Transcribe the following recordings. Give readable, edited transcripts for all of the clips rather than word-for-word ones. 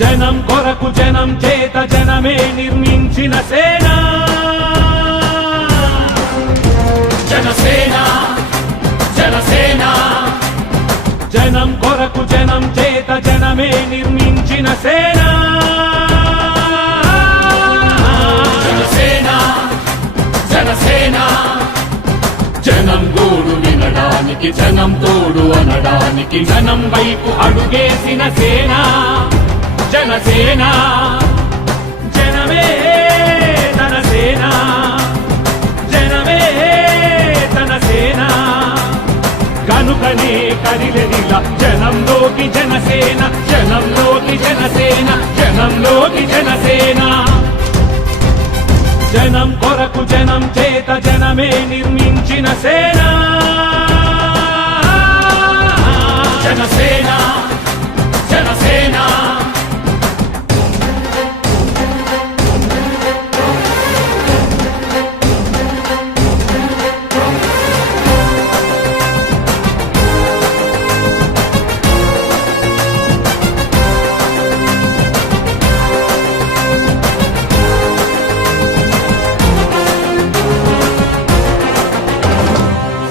జనం కొరకు జనం చేత జనమే నిర్మించిన సేన జనసేన జనసేన జనం కొరకు జనం చేత జనమే నిర్మించిన సేన జనసేన జనసేన జనం గోడు వినడానికి జనం తోడు అనడానికి జనం వైపు అడుగేసిన సేన జనసేన జనమే తన సేన జనమే తన సేన కనుకనే కదిలెదిలా జనంలోకి జనసేన జనంలోకి జనసేన జనంలోకి జనసేన జనం కొరకు జనం చేత జనమే నిర్మించిన సేన జనసేన జనసేన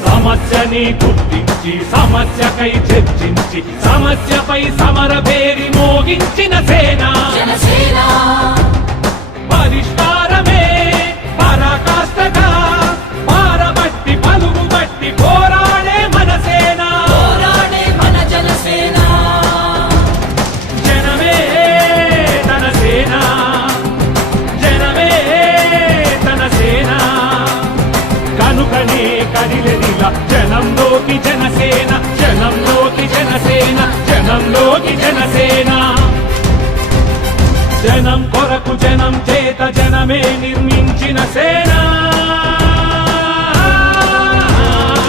సమస్యని గుర్తించి సమస్యకై చర్చించి సమస్యపై సమర పేరి మోగించిన సేన పరిష్కారమే పరాకాష్ఠగా పారబట్టి పలుగు బట్టి పోరాడే మన సేన మన జనసేన జనమే తన సేన జనమే తన సేన కనుకనే కదిలెదిలా జనంలోకి జనసేన జనంలోకి జనసేన జనంలోకి జనసేన జనం కొరకు జనం చేత జనమే నిర్మించిన సేన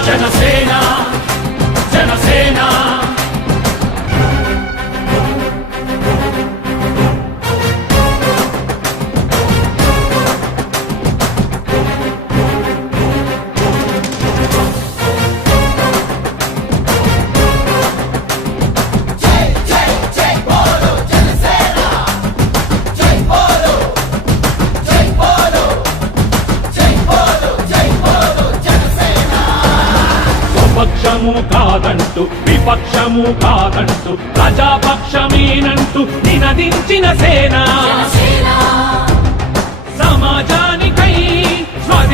జనసేన జనసేన పక్షము కాదంటూ విపక్షము కాదంటూ ప్రజాపక్షమేనంటూ నినదించిన సేన జనసేన